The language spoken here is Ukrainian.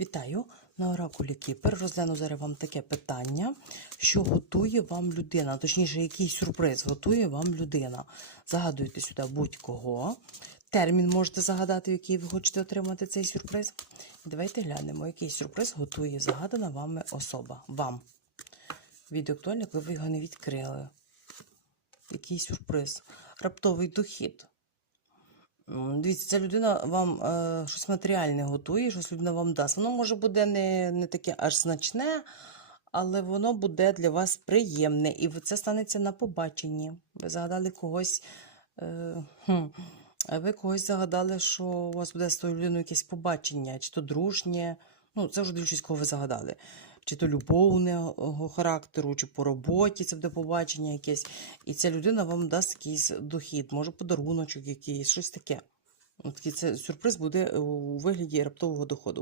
Вітаю на оракулі Кіпер. Розгляну зараз вам таке питання, що готує вам людина, точніше, який сюрприз готує вам людина. Загадуйте сюди будь-кого. Термін можете загадати, який ви хочете отримати цей сюрприз. Давайте глянемо, який сюрприз готує загадана вами особа. Вам. Відеоактуально, ви його не відкрили. Який сюрприз? Раптовий дохід. Дивіться, ця людина вам е, щось матеріальне готує, щось людина вам дасть. Воно може буде не, не таке аж значне, але воно буде для вас приємне. І це станеться на побаченні. Ви загадали когось. Е, хм, ви когось загадали, що у вас буде з тою людиною якесь побачення, чи то дружнє. Ну, це вже дивлячись, кого ви загадали. Чи то любовного характеру, чи по роботі це буде побачення якесь. І ця людина вам дасть якийсь дохід, може подаруночок якийсь, щось таке. Такий це сюрприз буде у вигляді раптового доходу.